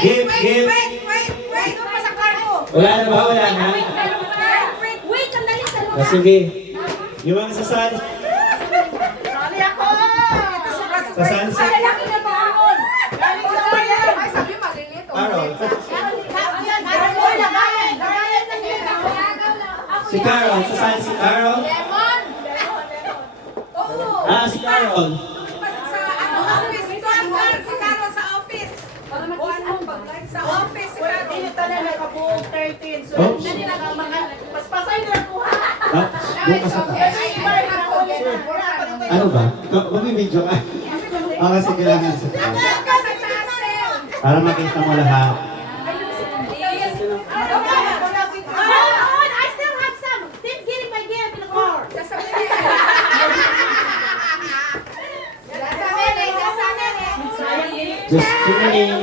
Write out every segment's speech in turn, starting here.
Give. Wait. Ito pa sa car ko. Wala na ba? Wala na? Wait, sandali sa loob. Sige. Yung mga sasal. Sali ako. Sa sunset. Sa lalaki na baon. Galing sa bayan. Ay, sabi malilit. Carol. Si Carol. Sa sunset si Carol. Lemon. Oo. Si Carol. Office. Ito ang si Carol sa office. Sa office si Carol. Dili ta na nakabuong 13. So, Oops. hindi na paspasay na kuha. Bukas ka. Ano ba? Mag-video ka. Kasi kailangan sa para makita mo lahat. I still have some. Didn't get it by gift in the car. Just singing.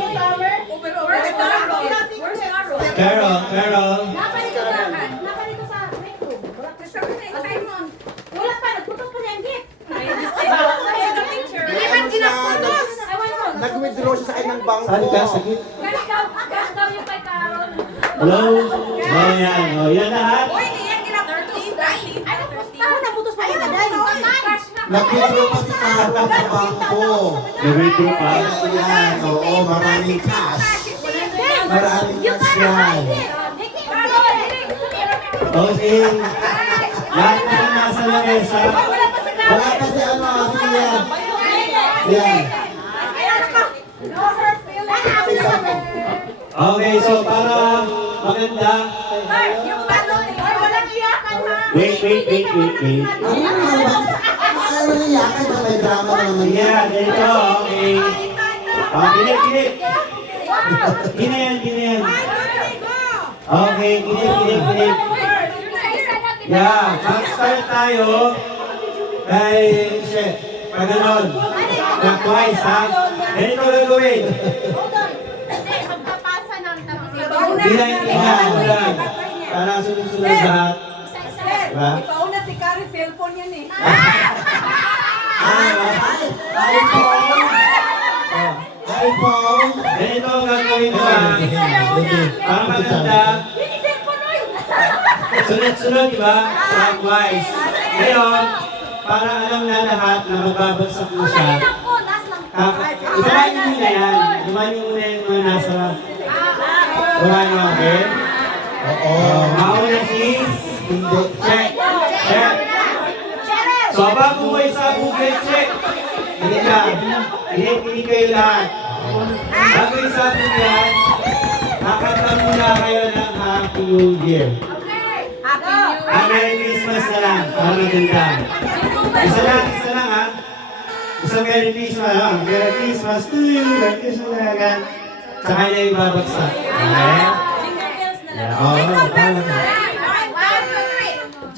Carol. Naparito sa metro. Wala pa, nagputos pa niya ang gift. Nag-withdraw siya sa akin ng bangko. Saan ka? Sakit? Gas daw yung kay Carol. Hello? Yan. Yan lahat. Naputos pa niya dahil. Nag-withdraw pa si Carla sa bangko. Nag-withdraw pa. Yan, oo, maraming cash. Maraming cash yan. Okay. Lahat na nasa lamesa. Wala pa si ano, si yan. Yan. Okay, so para maganda. Wait. Ano niyakan na may drama na naman yan? Yeah, dito. Okay. Kinig. Gina yan. Okay, kinig. Yeah, mag-start tayo. Kay Chef. Pag ganon. Twice, ha? Ganito gagawin. Bilang. Para sunod-sunod lahat. Diba? Ipauna si Karen, cellphone yan eh. iPhone. Ganito ang gagawin mo, ha? Para maganda. Sunod-sunod, diba? Clockwise. Ngayon, para alam na lahat na magbabagsak mo siya. Ibahin nyo na yan. Ibahin nyo muna yung mga nasa uran nyo, okay? Oo. Mauna si Hindi. Check. So, bago mo isa Google check. Hindi ka. Hindi kayo lahat. Bago isa yan, nakanta muna kayo ng Happy New Year. Merry Christmas na lang. Para maganda. Isa lang ha. Isang Merry Christmas. Merry Christmas to you. Merry Christmas na lang. Saka na yung babagsak. Okay? Oo.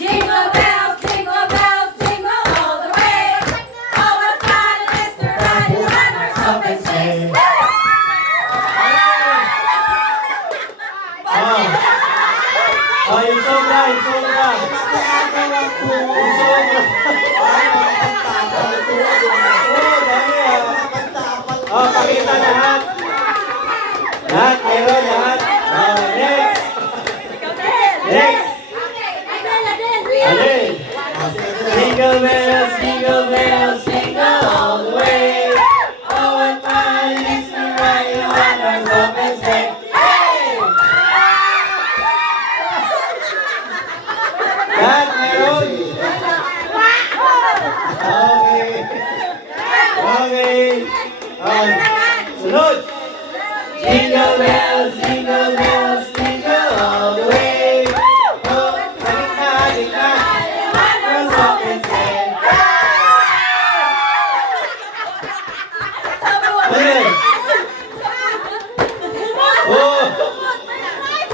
Jingle bells, jingle bells, jingle all the way. Oh, what fun it is to ride in one-horse open sleigh. Yung sobra. Pakita lahat. Lahat, meron lahat. Next. Alin. Jingle bells, jingle all the way. Oh, what fun it is to ride in one-horse open sleigh. Lahat, meron. Okay. Sunod. Jingle bells, jingle all the way. Oh, balik na. One-horse open sleigh. Alin? Oh.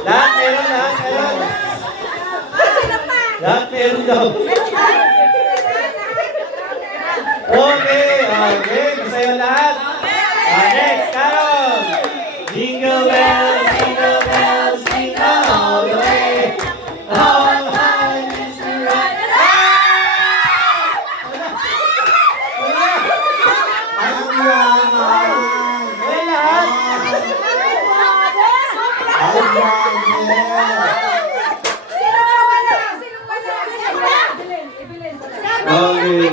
Lahat meron. Lahat meron daw. Okay. Masaya lahat. Next, Carol. Jingle bells, jingle all the way. Oh, how it is to ride. Alam yan. Okay, lahat. Sino ba wala? Sino wala? Okay.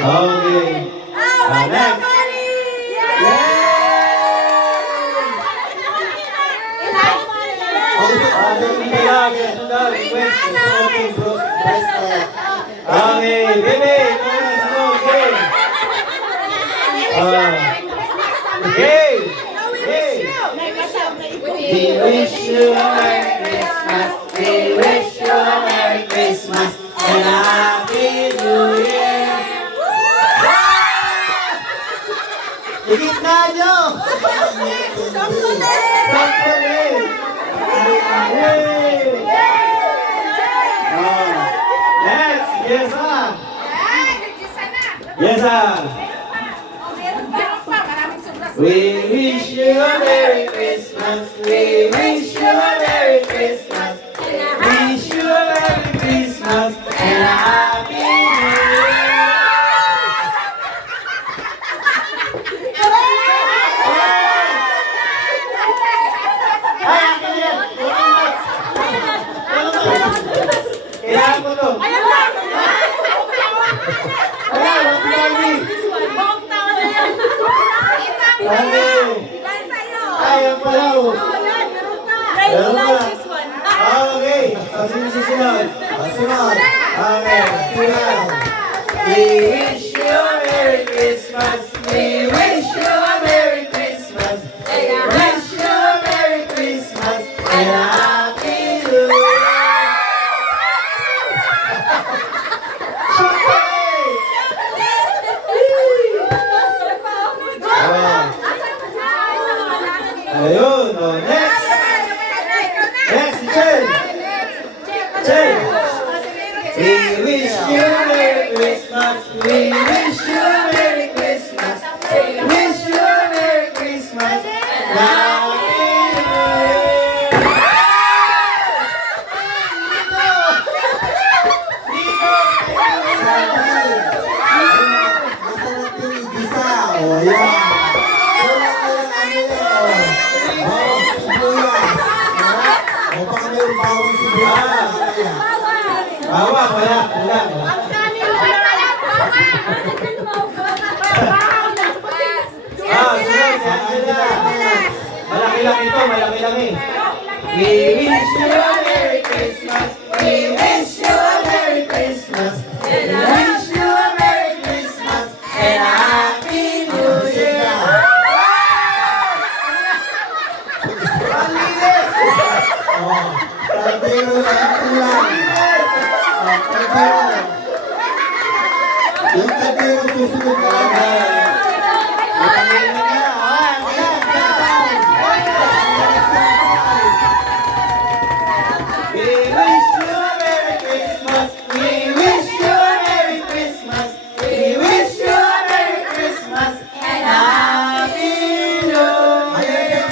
Okay. Next. Okay, baby. Okay. Hey. We wish you a Merry Christmas. We wish you a Merry Christmas and a Happy New Year. Higit na nyo! Chocolate! Yay! Next! Yes, sir! Yes, sir! We wish you a Merry Christmas. We wish you a Merry Christmas. We wish you a Merry Christmas and a Happy New Year. Ay, akin yan! Kailangan ko to. Ayan, wag lagi. Ayan pala. Meron pala. Okay. Sino susunod? Okay. We wish you a Merry Christmas. We wish you a Merry Christmas. We wish you a Merry Christmas and a Happy New Year. Ayun. Oh, next. Next, Chen. Chen. We wish you a Merry Christmas. We wish you a Merry Christmas. We wish you a Merry Christmas. And a Happy New Year. Bawa, wala. Sunod, si Angela. Malaki-laki ito, malaki-laki. We wish you a Merry Christmas. We wish you a Merry Christmas. We wish you a Merry Christmas and a Happy New Year. Ang linis! Yung kadero susunod na We wish you a Merry Christmas. We wish you a Merry Christmas. We wish you a Merry Christmas and a Happy New Year.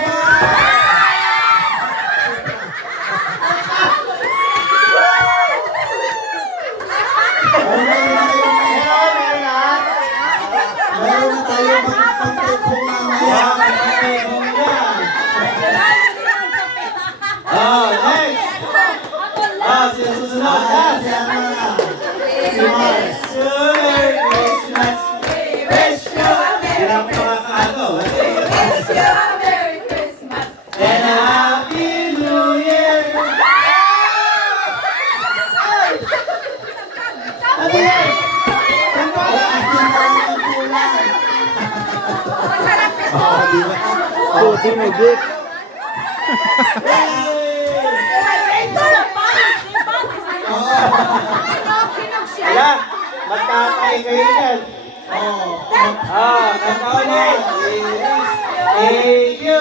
meron na tayo pag-take home mamaya. Next. Sino susunod? Si Ana. Si Mars. Merry Christmas. Wish you a Merry Christmas and a Happy New Year. Ano yan? Wala, magtatay kayo yan. Kanta ulit. Thank you.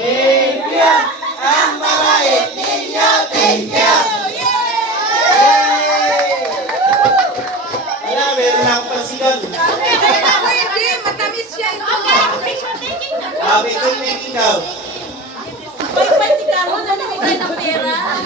Thank you. Ang mabait ninyo. Thank you. Wala, meron lang pasigan. Picture taking daw. Pag-pag si Carlo, namimigay ng pera.